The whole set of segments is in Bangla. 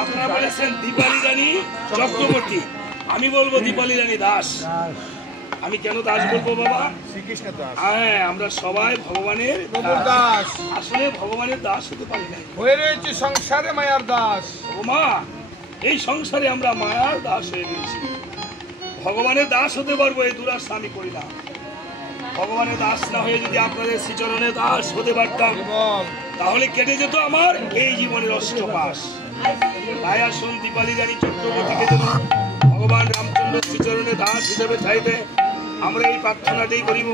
আপনারা বলেছেন দীপালি রানী চক্রবর্তী, আমি বলবো দীপালি রানী দাস। আমি কেন দাস বলবো বাবা? শ্রীকৃষ্ণ দাস। হ্যাঁ, আমরা সবাই ভগবানের দাস। আসলে ভগবানের দাস হতে পারি না, হয়ে রয়েছে সংসারে মায়ার দাস। ও মা, এই সংসারে আমরা মায়ার দাস হয়ে রয়েছি। ভগবানের দাস হতে পারবো এই দুরাশা আমি করি না। ভগবানের দাস না হয়ে যদি আপনাদের শ্রীচরণের দাস হতে পারতাম তাহলে কেটে যেত আমার এই জীবনের অষ্টপাশ। তাই আসুন দীপালি রানী চক্রবর্তীকে যেন ভগবান রামচন্দ্র শ্রীচরণের দাস হিসেবে চাইতে আমরা এই প্রার্থনাতেই করিব।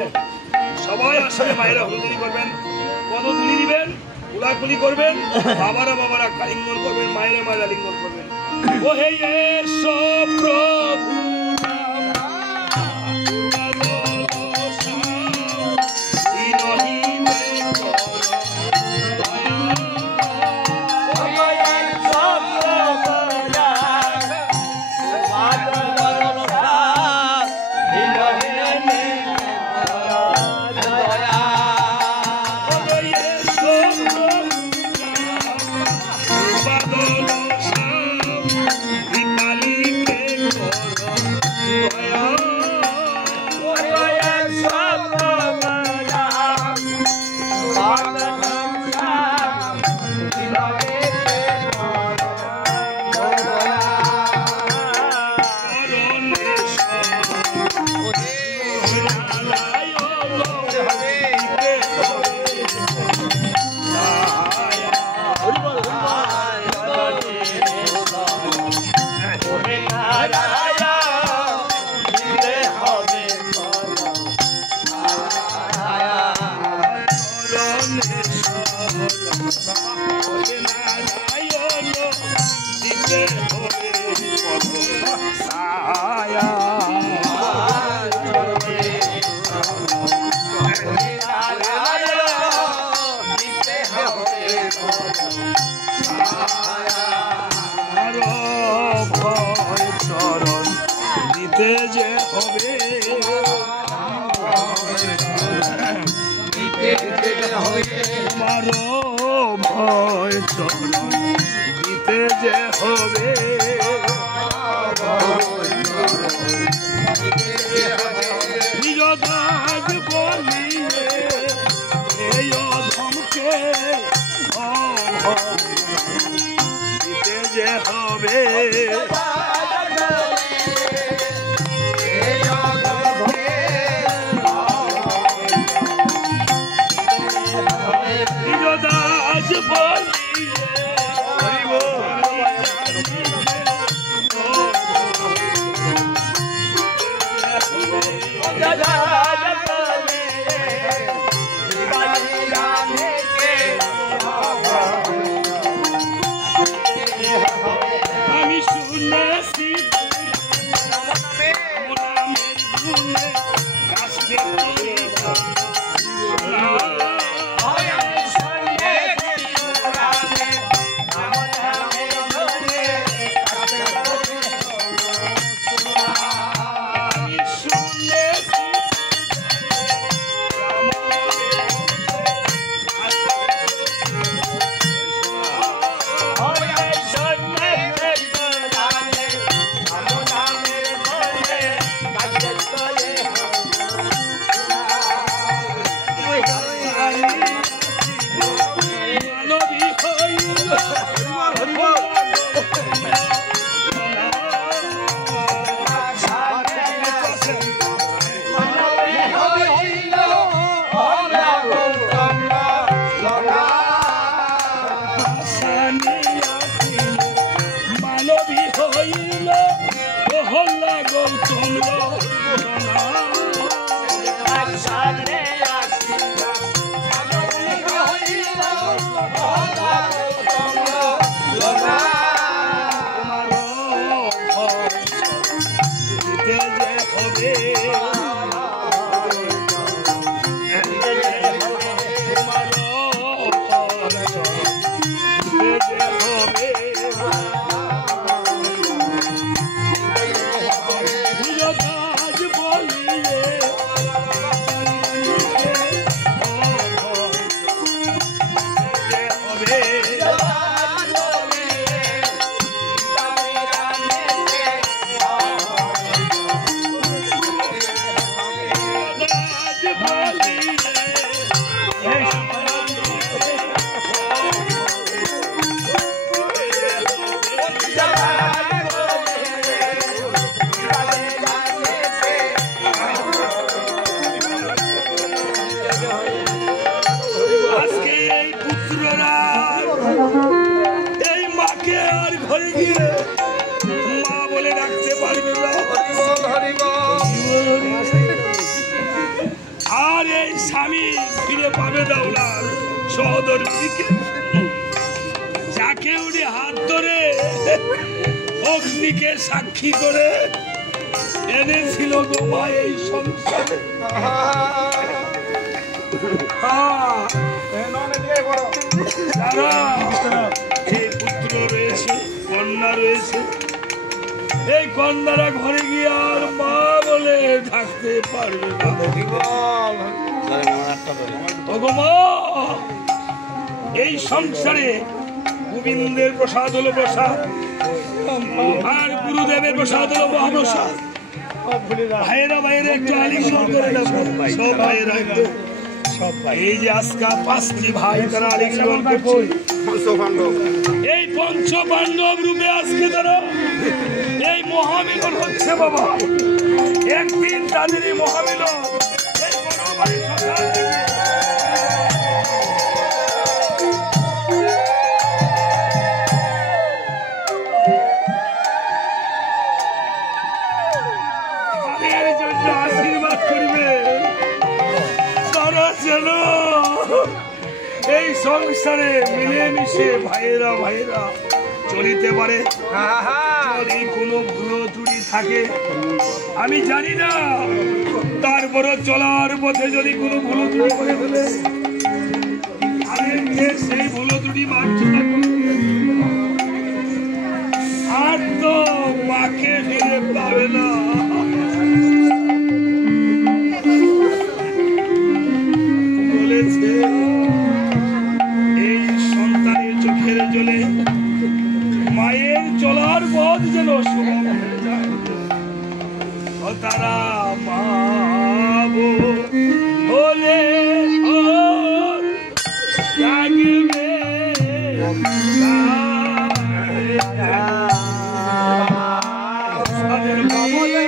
সবাই আসলে মায়েরা হলুদুলি করবেন, পদতুলি দিবেন, কুলাকুলি করবেন, বাবারা কালিঙ্গন করবেন, মায়েরা লিঙ্গন করবেন। ও হে সব প্রভু যুবরাজ বলি রে আজকে এই পুত্ররা এই মাকে আর ঘরে গিয়ে মা বলে ডাকতে পারবে না। আর এই স্বামী ফিরে পাবে দাওলার সহদর্শীকে, যাকে উনি হাত ধরে অগ্নিকে সাক্ষী করে এনেছিল গো মা এই সংসারে। যারা এই পুত্র রয়েছে, কন্যা রয়েছে, এই কন্যারা ঘরে গিয়ে আর মা বলে থাকতে পারবে না। ওগো মা, এই সংসারে গোবিন্দের প্রসাদ হলো প্রসাদ, আর গুরুদেবের প্রসাদ হলো মহাপ্রসাদ। ভাইয়েরা ভাইয়েরা একটু আলিঙ্গন করে দেখো, সব ভাইয়েরা একটু। এই যে আজকা 5টি ভাই তারা আলিঙ্গন করছে, এই পঞ্চ পাণ্ডব রূপে আজকে তারা এই মহামিলন হচ্ছে বাবা। একদিন তাদেরই মহামিলন এই বড়বাড়ি শ্মশান থেকে। তাদের জন্য আশীর্বাদ করবে তারা যেন এই সংসারে মিলেমিশে ভাইয়েরা ভাইয়েরা চলিতে পারে। যদি কোনো ভুলো ত্রুটি থাকে আমি জানি না, তারপরও চলার পথে যদি কোনো ভুলো ত্রুটি করে ফেলে তাদেরকে সেই ভুলো ত্রুটি মার্জনা করবে। আর তো মাকে ফিরে পাবে না। বলেছে এই সন্তানের চোখের জলে মায়ের চলার পথ যেন সুগম হয়ে যায়। ও তারা মা বলে লাগবে তাদের মা বলে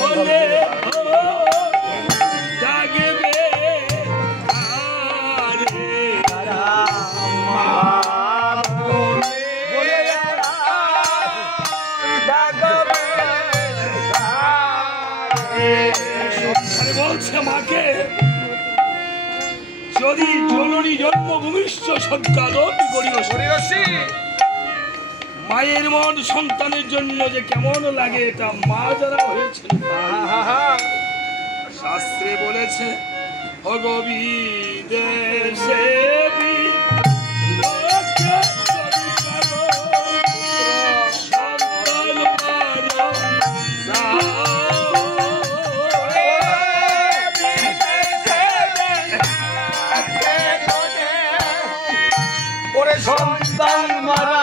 বলে জাগবে বলছে মাকে যদি জননী জন্মভূমিষ্ঠ সৎকারণ করিয়সি, মায়ের মন সন্তানের জন্য যে কেমন লাগে এটা মা যারা হয়েছে শাস্ত্রে বলেছে ভগবী দেশে সন্তান মারা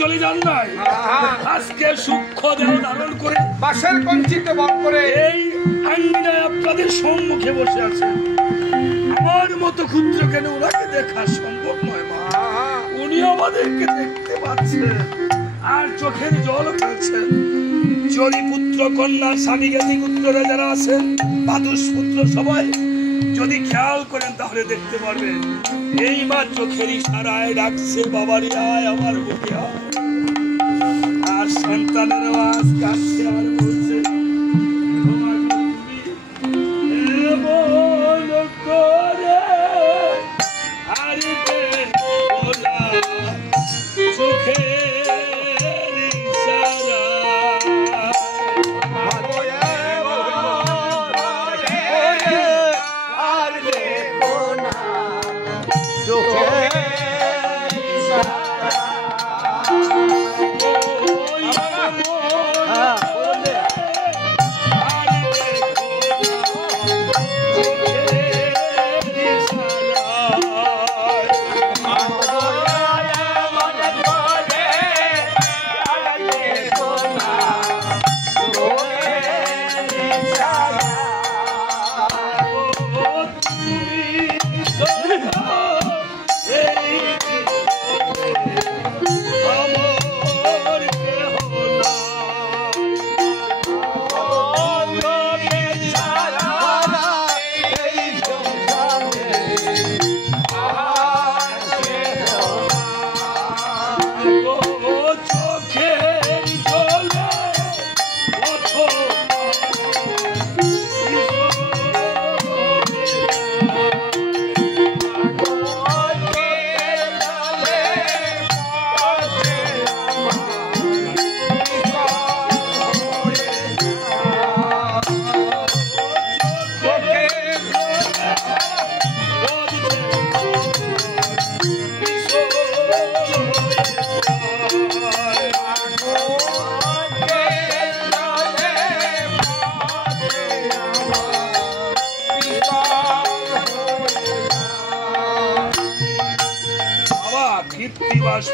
চলে যান নাই আজকে সূক্ষ্ম দেহ ধারণ করে বাসের কঞ্চিতে বন করে এই আঙ্গিনায় আপনাদের সম্মুখে বসে আছে। আমার মতো ক্ষুদ্র কেন ওনাকে দেখা সম্ভব নয় মা, উনি আমাদেরকে দেখতে পাচ্ছেন আর চোখের জল ফেলছেন। যদি পুত্র কন্যা স্বামী জ্ঞাতি পুত্ররা যারা আছেন ভাদুষ পুত্র সবাই যদি খেয়াল করেন তাহলে দেখতে পারবেন এই মা চোখের ইশারায় ডাকছে বাবারি আয় আমার বুকে আয়। আর সন্তানের আওয়াজ কাছে আর বলছে এমন করে আসবে ওলা চোখের ইশারা।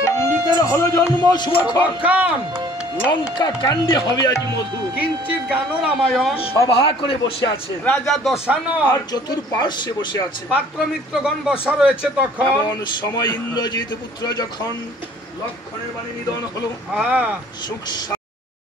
পণ্ডিতের হলো জন্ম শুভক্ষণ লঙ্কা কাণ্ডে হবে আজ মধু। কিঞ্চিত গান রামায়ণ সভা করে বসে আছে রাজা দশানন আর চতুর্পার্শ্বে বসে আছে পাত্র মিত্রগণ বসা রয়েছে। তখন সময় ইন্দ্রজিৎ পুত্র যখন লক্ষণের বাণী নিধন হলো হ্যাঁ সুখ